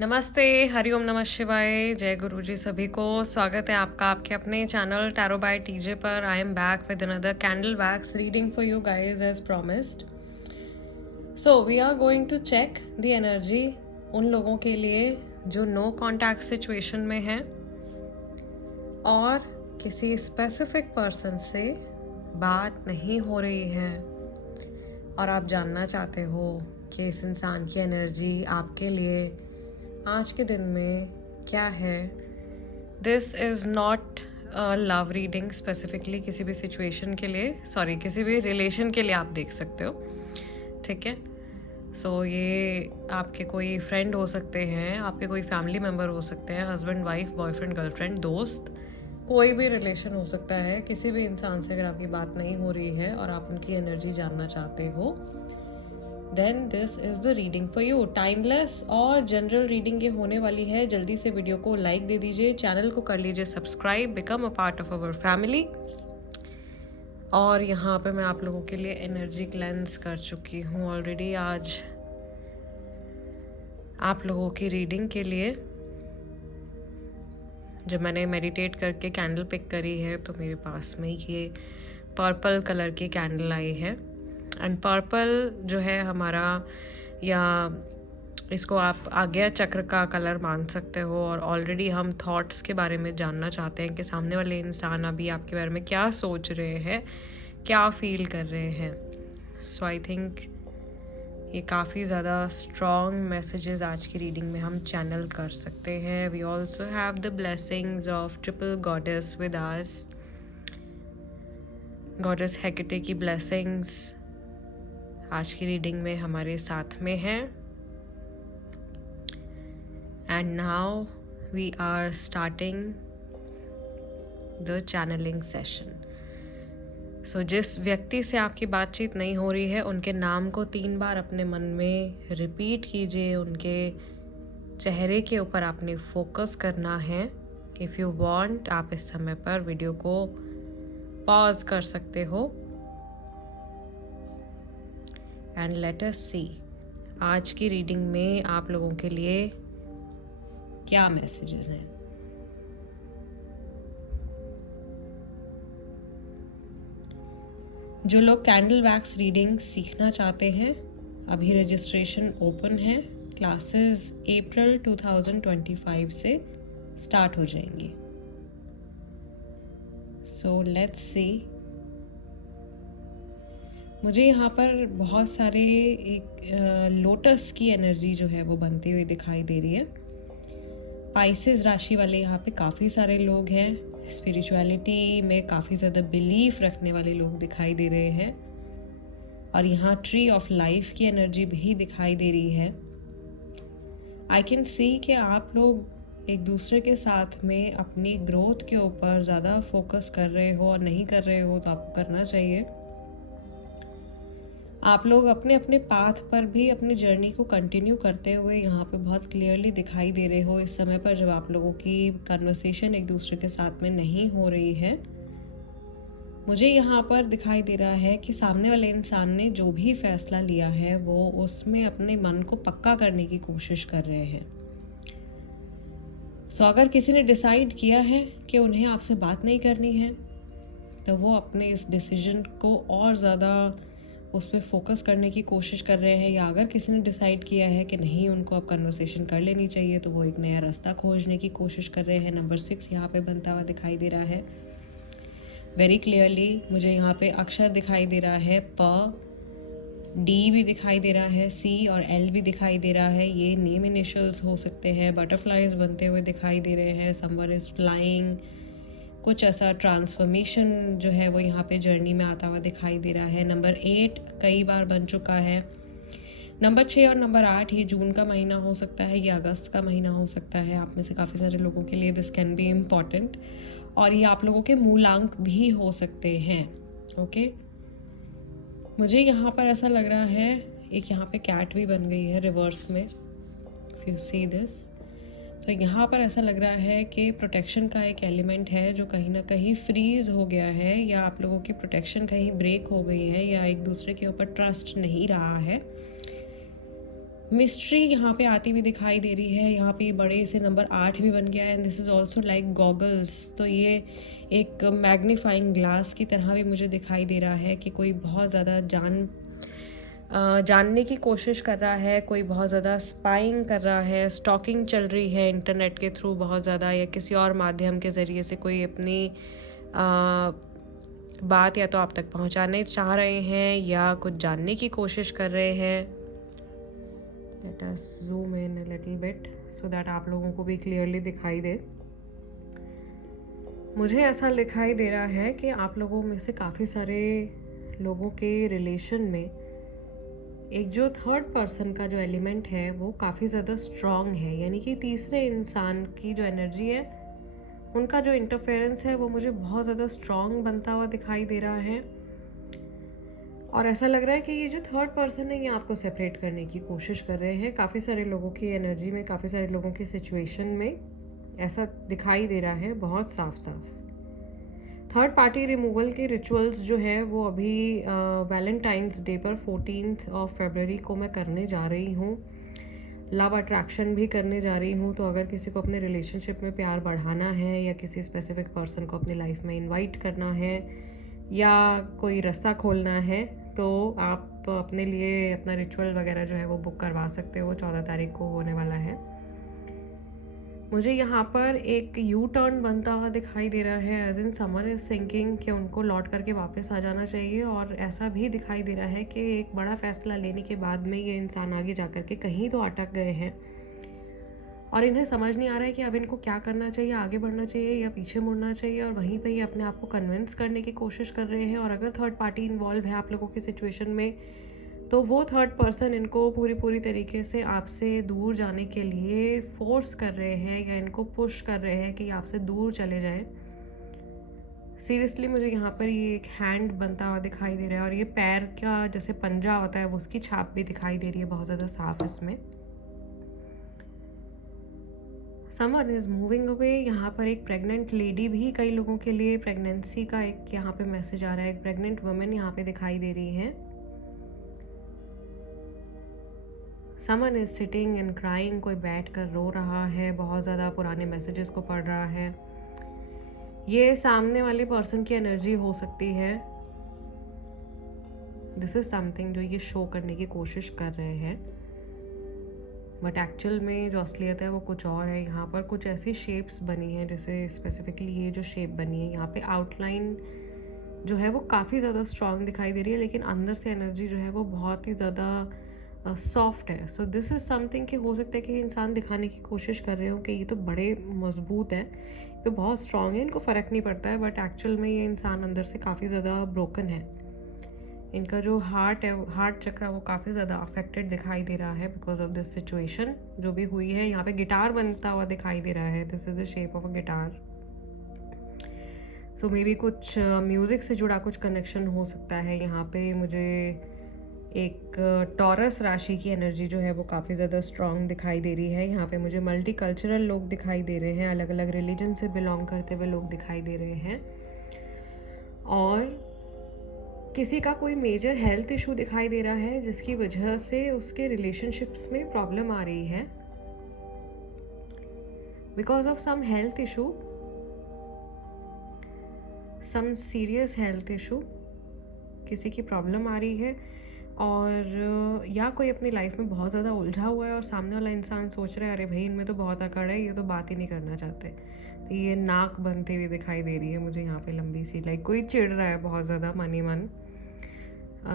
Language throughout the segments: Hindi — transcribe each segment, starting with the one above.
नमस्ते, हरिओम नमः शिवाय, जय गुरु जी सभी को। स्वागत है आपका आपके अपने चैनल टैरो बाय टीजे पर। I am back with another candle wax reading for you guys as promised. So we are going to check the energy उन लोगों के लिए जो नो कॉन्टैक्ट सिचुएशन में हैं और किसी स्पेसिफिक पर्सन से बात नहीं हो रही है और आप जानना चाहते हो कि इस इंसान की एनर्जी आपके लिए आज के दिन में क्या है। This is not love reading specifically किसी भी सिचुएशन के लिए, सॉरी किसी भी रिलेशन के लिए आप देख सकते हो, ठीक है। सो ये आपके कोई फ्रेंड हो सकते हैं, आपके कोई फैमिली मेम्बर हो सकते हैं, हस्बैंड वाइफ, बॉयफ्रेंड गर्लफ्रेंड, दोस्त, कोई भी रिलेशन हो सकता है। किसी भी इंसान से अगर आपकी बात नहीं हो रही है और आप उनकी एनर्जी जानना चाहते हो, then this is the reading for you. Timeless और जनरल रीडिंग ये होने वाली है। जल्दी से वीडियो को लाइक दे दीजिए, चैनल को कर लीजिए subscribe, become a part of our family. और यहाँ पे मैं आप लोगों के लिए एनर्जी क्लेंस कर चुकी हूँ ऑलरेडी आज आप लोगों की रीडिंग के लिए। जब मैंने मेडिटेट करके कैंडल पिक करी है तो मेरे पास में ये पर्पल कलर की कैंडल आई है। एंड पर्पल जो है हमारा, या इसको आप आज्ञा चक्र का कलर मान सकते हो। और ऑलरेडी हम थॉट्स के बारे में जानना चाहते हैं कि सामने वाले इंसान अभी आपके बारे में क्या सोच रहे हैं, क्या फील कर रहे हैं। सो आई थिंक ये काफ़ी ज़्यादा स्ट्रॉन्ग मैसेजेस आज की रीडिंग में हम चैनल कर सकते हैं। We also have the blessings of triple goddess with us. Goddess Hecate की ब्लेसिंग्स आज की रीडिंग में हमारे साथ में है। And now we are starting the channelling session. So जिस व्यक्ति से आपकी बातचीत नहीं हो रही है, उनके नाम को 3 बार अपने मन में रिपीट कीजिए। उनके चेहरे के ऊपर आपने फोकस करना है। इफ़ यू वांट, आप इस समय पर वीडियो को पॉज कर सकते हो। एंड लेट अस सी आज की रीडिंग में आप लोगों के लिए क्या मैसेजेस हैं। जो लोग कैंडल वैक्स रीडिंग सीखना चाहते हैं, अभी रजिस्ट्रेशन ओपन है। क्लासेस अप्रैल 2025 से स्टार्ट हो जाएंगी। So let's see. मुझे यहाँ पर बहुत सारे एक लोटस की एनर्जी जो है वो बनती हुई दिखाई दे रही है। पाइसेस राशि वाले यहाँ पे काफ़ी सारे लोग हैं। स्पिरिचुअलिटी में काफ़ी ज़्यादा बिलीफ रखने वाले लोग दिखाई दे रहे हैं। और यहाँ ट्री ऑफ लाइफ की एनर्जी भी दिखाई दे रही है। आई कैन सी कि आप लोग एक दूसरे के साथ में अपनी ग्रोथ के ऊपर ज़्यादा फोकस कर रहे हो, और नहीं कर रहे हो तो आपको करना चाहिए। आप लोग अपने अपने पाथ पर भी अपनी जर्नी को कंटिन्यू करते हुए यहाँ पे बहुत क्लियरली दिखाई दे रहे हो इस समय पर, जब आप लोगों की कन्वर्सेशन एक दूसरे के साथ में नहीं हो रही है। मुझे यहाँ पर दिखाई दे रहा है कि सामने वाले इंसान ने जो भी फैसला लिया है वो उसमें अपने मन को पक्का करने की कोशिश कर रहे हैं। सो अगर किसी ने डिसाइड किया है कि उन्हें आपसे बात नहीं करनी है, तो वो अपने इस डिसीजन को और ज़्यादा उस पर फोकस करने की कोशिश कर रहे हैं। या अगर किसी ने डिसाइड किया है कि नहीं, उनको अब कन्वर्सेशन कर लेनी चाहिए, तो वो एक नया रास्ता खोजने की कोशिश कर रहे हैं। नंबर 6 यहाँ पे बनता हुआ दिखाई दे रहा है वेरी क्लियरली। मुझे यहाँ पे अक्षर दिखाई दे रहा है प, डी भी दिखाई दे रहा है, सी और एल भी दिखाई दे रहा है। ये नेम इनिशियल्स हो सकते हैं। बटरफ्लाइज बनते हुए दिखाई दे रहे हैं। Someone is flying. कुछ ऐसा ट्रांसफॉर्मेशन जो है वो यहाँ पे जर्नी में आता हुआ दिखाई दे रहा है। नंबर 8 कई बार बन चुका है। नंबर 6 और नंबर 8 ये जून का महीना हो सकता है, ये अगस्त का महीना हो सकता है। आप में से काफ़ी सारे लोगों के लिए दिस कैन बी इम्पॉर्टेंट। और ये आप लोगों के मूलांक भी हो सकते हैं। ओके, मुझे यहाँ पर ऐसा लग रहा है, एक यहाँ पे कैट भी बन गई है रिवर्स में, इफ यू सी दिस। तो यहाँ पर ऐसा लग रहा है कि प्रोटेक्शन का एक एलिमेंट है जो कहीं ना कहीं फ्रीज हो गया है, या आप लोगों की प्रोटेक्शन कहीं ब्रेक हो गई है, या एक दूसरे के ऊपर ट्रस्ट नहीं रहा है। मिस्ट्री यहाँ पे आती हुई दिखाई दे रही है। यहाँ पे बड़े से नंबर 8 भी बन गया है and this is also like goggles. तो ये एक मैग्नीफाइंग ग्लास की तरह भी मुझे दिखाई दे रहा है कि कोई बहुत ज़्यादा जानने की कोशिश कर रहा है, कोई बहुत ज़्यादा स्पाइंग कर रहा है, स्टॉकिंग चल रही है इंटरनेट के थ्रू बहुत ज़्यादा, या किसी और माध्यम के ज़रिए से कोई अपनी बात या तो आप तक पहुंचाने चाह रहे हैं या कुछ जानने की कोशिश कर रहे हैं। Let us zoom in a little bit so that आप लोगों को भी क्लियरली दिखाई दे। मुझे ऐसा दिखाई दे रहा है कि आप लोगों में से काफ़ी सारे लोगों के रिलेशन में एक जो थर्ड पर्सन का जो एलिमेंट है वो काफ़ी ज़्यादा स्ट्रॉन्ग है, यानी कि तीसरे इंसान की जो एनर्जी है, उनका जो इंटरफेरेंस है वो मुझे बहुत ज़्यादा स्ट्रॉन्ग बनता हुआ दिखाई दे रहा है। और ऐसा लग रहा है कि ये जो थर्ड पर्सन है ये आपको सेपरेट करने की कोशिश कर रहे हैं। काफ़ी सारे लोगों की एनर्जी में, काफ़ी सारे लोगों की सिचुएशन में ऐसा दिखाई दे रहा है बहुत साफ साफ। थर्ड पार्टी रिमूवल के रिचुअल्स जो है वो अभी वैलेंटाइंस डे पर 14 फरवरी को मैं करने जा रही हूँ। लव अट्रैक्शन भी करने जा रही हूँ। तो अगर किसी को अपने रिलेशनशिप में प्यार बढ़ाना है या किसी स्पेसिफिक पर्सन को अपनी लाइफ में इनवाइट करना है या कोई रास्ता खोलना है तो आप अपने लिए अपना रिचुअल वगैरह जो है वो बुक करवा सकते हो। वो 14 तारीख को होने वाला है। मुझे यहाँ पर एक यू टर्न बनता हुआ दिखाई दे रहा है, as in someone is thinking कि उनको लौट करके वापस आ जाना चाहिए। और ऐसा भी दिखाई दे रहा है कि एक बड़ा फैसला लेने के बाद में ये इंसान आगे जा कर के कहीं तो अटक गए हैं और इन्हें समझ नहीं आ रहा है कि अब इनको क्या करना चाहिए, आगे बढ़ना चाहिए या पीछे मुड़ना चाहिए। और वहीं पे ये अपने आप को कन्विंस करने की कोशिश कर रहे हैं। और अगर थर्ड पार्टी इन्वॉल्व है आप लोगों की सिचुएशन में तो वो थर्ड पर्सन इनको पूरी तरीके से आपसे दूर जाने के लिए फोर्स कर रहे हैं या इनको पुश कर रहे हैं कि आपसे दूर चले जाएं। सीरियसली मुझे यहाँ पर ये एक हैंड बनता हुआ दिखाई दे रहा है और ये पैर का जैसे पंजा होता है उसकी छाप भी दिखाई दे रही है बहुत ज़्यादा साफ इसमें। Someone is moving away. यहाँ पर एक प्रेग्नेंट लेडी भी, कई लोगों के लिए प्रेगनेंसी का एक यहाँ पे मैसेज आ रहा है। एक प्रेग्नेंट वुमेन यहाँ पे दिखाई दे रही है। Someone is sitting and crying. कोई बैठ कर रो रहा है, बहुत ज़्यादा पुराने मैसेजेस को पढ़ रहा है। ये सामने वाले पर्सन की एनर्जी हो सकती है। दिस इज समथिंग जो ये शो करने की कोशिश कर रहे हैं, बट एक्चुअल में जो असलियत है वो कुछ और है। यहाँ पर कुछ ऐसी शेप्स बनी हैं, जैसे स्पेसिफिकली ये जो शेप बनी है यहाँ पे आउटलाइन जो है वो काफ़ी ज़्यादा स्ट्रॉन्ग दिखाई दे रही है, लेकिन अंदर से एनर्जी जो है वो बहुत ही ज़्यादा सॉफ्ट है। सो दिस इज़ समथिंग कि हो सकता है कि इंसान दिखाने की कोशिश कर रहे हो कि ये तो बड़े मजबूत है, तो बहुत स्ट्रॉन्ग है, इनको फ़र्क नहीं पड़ता है, बट एक्चुअल में ये इंसान अंदर से काफ़ी ज़्यादा ब्रोकन है। इनका जो हार्ट है, हार्ट चक्र, वो काफ़ी ज़्यादा अफेक्टेड दिखाई दे रहा है बिकॉज ऑफ दिस सिचुएशन जो भी हुई है। यहाँ पे गिटार बनता हुआ दिखाई दे रहा है। This is the shape of a guitar. So may be कुछ म्यूज़िक से जुड़ा कुछ कनेक्शन हो सकता है। यहाँ पे मुझे एक टॉरस राशि की एनर्जी जो है वो काफ़ी ज़्यादा स्ट्रॉन्ग दिखाई दे रही है। यहाँ पे मुझे मल्टी कल्चरल लोग दिखाई दे रहे हैं, अलग अलग रिलीजन से बिलोंग करते हुए लोग दिखाई दे रहे हैं। और किसी का कोई मेजर हेल्थ इशू दिखाई दे रहा है जिसकी वजह से उसके रिलेशनशिप्स में प्रॉब्लम आ रही है। Because of some health issue, some serious health issue, किसी की प्रॉब्लम आ रही है और या कोई अपनी लाइफ में बहुत ज़्यादा उलझा हुआ है और सामने वाला इंसान सोच रहा है अरे भाई इनमें तो बहुत अकड़ है, ये तो बात ही नहीं करना चाहते। तो ये नाक बनती हुई दिखाई दे रही है मुझे यहाँ पे लंबी सी, लाइक कोई चिढ़ रहा है बहुत ज़्यादा मन ही मन,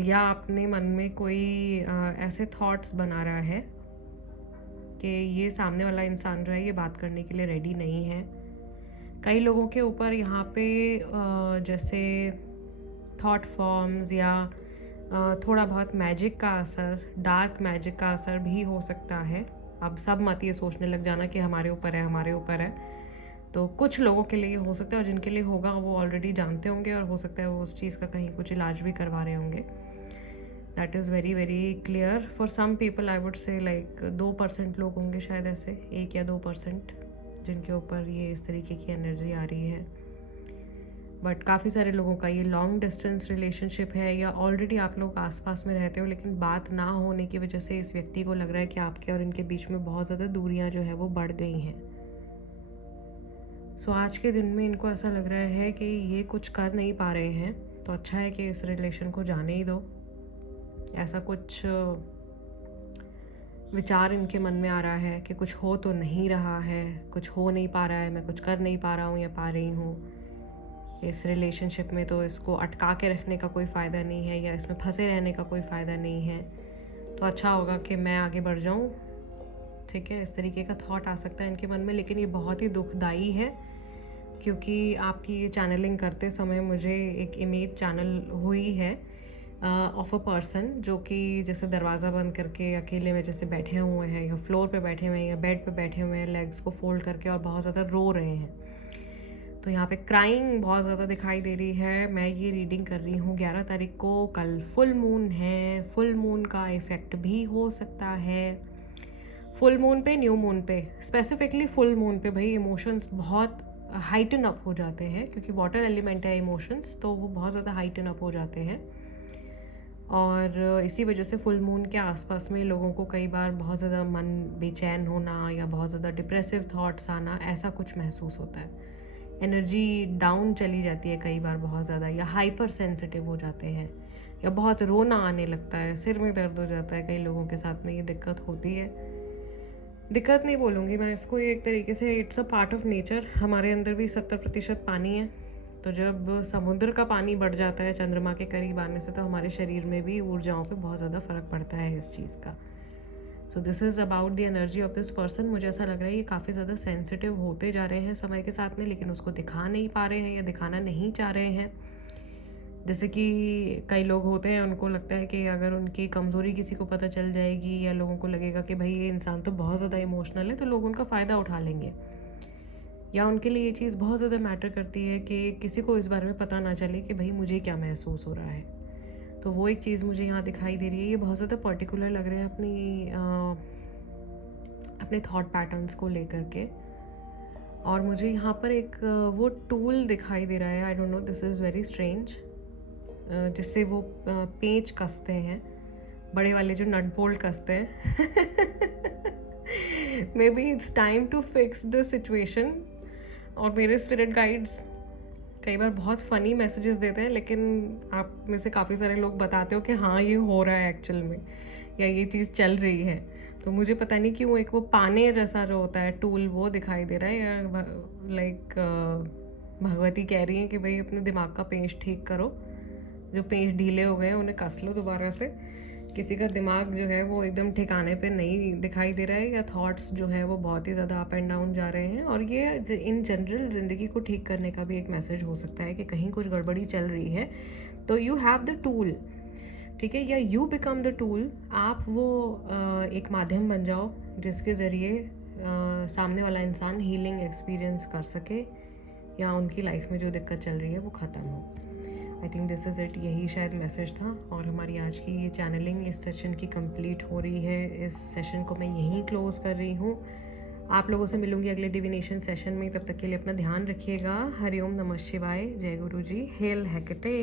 या अपने मन में कोई ऐसे थॉट्स बना रहा है कि ये सामने वाला इंसान जो है ये बात करने के लिए रेडी नहीं है। कई लोगों के ऊपर यहाँ पे जैसे थॉट फॉर्म्स या थोड़ा बहुत मैजिक का असर, डार्क मैजिक का असर भी हो सकता है। अब सब मत ये सोचने लग जाना कि हमारे ऊपर है, हमारे ऊपर है। तो कुछ लोगों के लिए हो सकता है और जिनके लिए होगा वो ऑलरेडी जानते होंगे और हो सकता है वो उस चीज़ का कहीं कुछ इलाज भी करवा रहे होंगे। That is very very clear for some people. I would say like 2% लोग होंगे शायद ऐसे, 1 या 2% जिनके ऊपर ये इस तरीके की एनर्जी आ रही है। बट काफ़ी सारे लोगों का ये लॉन्ग डिस्टेंस रिलेशनशिप है, या ऑलरेडी आप लोग आसपास में रहते हो लेकिन बात ना होने की वजह से इस व्यक्ति को लग रहा है कि आपके और इनके बीच में बहुत ज़्यादा दूरियां जो है वो बढ़ गई हैं। सो आज के दिन में इनको ऐसा लग रहा है कि ये कुछ कर नहीं पा रहे हैं, तो अच्छा है कि इस रिलेशन को जाने ही दो। ऐसा कुछ विचार इनके मन में आ रहा है कि कुछ हो तो नहीं रहा है, कुछ हो नहीं पा रहा है, मैं कुछ कर नहीं पा रहा हूँ या पा रही हूँ इस रिलेशनशिप में, तो इसको अटका के रखने का कोई फ़ायदा नहीं है या इसमें फंसे रहने का कोई फ़ायदा नहीं है, तो अच्छा होगा कि मैं आगे बढ़ जाऊँ। ठीक है, इस तरीके का थॉट आ सकता है इनके मन में, लेकिन ये बहुत ही दुखदाई है क्योंकि आपकी ये चैनलिंग करते समय मुझे एक इमेज चैनल हुई है ऑफ अ पर्सन जो कि जैसे दरवाज़ा बंद करके अकेले में जैसे बैठे हुए हैं या फ्लोर पे बैठे हुए हैं या बेड पे बैठे हुए हैं, लेग्स को फोल्ड करके और बहुत ज़्यादा रो रहे हैं। तो यहाँ पे क्राइंग बहुत ज़्यादा दिखाई दे रही है। मैं ये रीडिंग कर रही हूँ 11 तारीख को, कल फुल मून है। फुल मून का इफ़ेक्ट भी हो सकता है। फुल मून पे, न्यू मून पे, स्पेसिफिकली फुल मून पे भाई इमोशंस बहुत हाइटन अप हो जाते हैं, क्योंकि वाटर एलिमेंट है इमोशंस, तो वो बहुत ज़्यादा हाइटन अप हो जाते हैं। और इसी वजह से फुल मून के आसपास में लोगों को कई बार बहुत ज़्यादा मन बेचैन होना या बहुत ज़्यादा डिप्रेसिव थॉट्स आना, ऐसा कुछ महसूस होता है। एनर्जी डाउन चली जाती है कई बार बहुत ज़्यादा, या हाइपर सेंसिटिव हो जाते हैं, या बहुत रोना आने लगता है, सिर में दर्द हो जाता है। कई लोगों के साथ में ये दिक्कत होती है। दिक्कत नहीं बोलूँगी मैं इसको, ये एक तरीके से it's a part of nature. हमारे अंदर भी 70% पानी है, तो जब समुद्र का पानी बढ़ जाता है चंद्रमा के करीब आने से, तो हमारे शरीर में भी ऊर्जाओं पे बहुत ज़्यादा फ़र्क पड़ता है इस चीज़ का। So this is about the energy of this person. मुझे ऐसा लग रहा है ये काफ़ी ज़्यादा सेंसिटिव होते जा रहे हैं समय के साथ में, लेकिन उसको दिखा नहीं पा रहे हैं या दिखाना नहीं चाह रहे हैं। जैसे कि कई लोग होते हैं, उनको लगता है कि अगर उनकी कमज़ोरी किसी को पता चल जाएगी या लोगों को लगेगा कि भाई ये इंसान तो बहुत ज़्यादा इमोशनल है, तो लोग उनका फ़ायदा उठा लेंगे। या उनके लिए ये चीज़ बहुत ज़्यादा मैटर करती है कि किसी को इस बारे में पता ना चले कि भाई मुझे क्या महसूस हो रहा है। तो वो एक चीज़ मुझे यहाँ दिखाई दे रही है। ये बहुत ज़्यादा पर्टिकुलर लग रहे हैं अपने थॉट पैटर्न्स को लेकर के। और मुझे यहाँ पर एक वो टूल दिखाई दे रहा है, I don't know, this is very strange, जिससे वो पेंच कसते हैं, बड़े वाले जो नट बोल्ट कसते हैं। Maybe it's time to fix the situation. और मेरे स्पिरिट गाइड्स कई बार बहुत फ़नी मैसेजेस देते हैं, लेकिन आप में से काफ़ी सारे लोग बताते हो कि हाँ ये हो रहा है एक्चुअल में, या ये चीज़ चल रही है। तो मुझे पता नहीं क्यों एक वो पाने जैसा जो होता है टूल, वो दिखाई दे रहा है, या लाइक भगवती कह रही है कि भाई अपने दिमाग का पेंच ठीक करो, जो पेंच ढीले हो गए हैं उन्हें कस लो दोबारा से। किसी का दिमाग जो है वो एकदम ठिकाने पे नहीं दिखाई दे रहा है, या थॉट्स जो है वो बहुत ही ज़्यादा अप एंड डाउन जा रहे हैं। और ये इन जनरल ज़िंदगी को ठीक करने का भी एक मैसेज हो सकता है कि कहीं कुछ गड़बड़ी चल रही है, तो यू हैव द टूल। ठीक है, या यू बिकम द टूल। आप वो एक माध्यम बन जाओ जिसके ज़रिए सामने वाला इंसान हीलिंग एक्सपीरियंस कर सके, या उनकी लाइफ में जो दिक्कत चल रही है वो ख़त्म हो। I think this is it, यही शायद मैसेज था। और हमारी आज की ये चैनलिंग इस सेशन की कंप्लीट हो रही है। इस सेशन को मैं यहीं क्लोज़ कर रही हूँ। आप लोगों से मिलूंगी अगले डिविनेशन सेशन में। तब तक के लिए अपना ध्यान रखिएगा। हरिओम नमः शिवाय, जय गुरु जी, हेल हेकटे।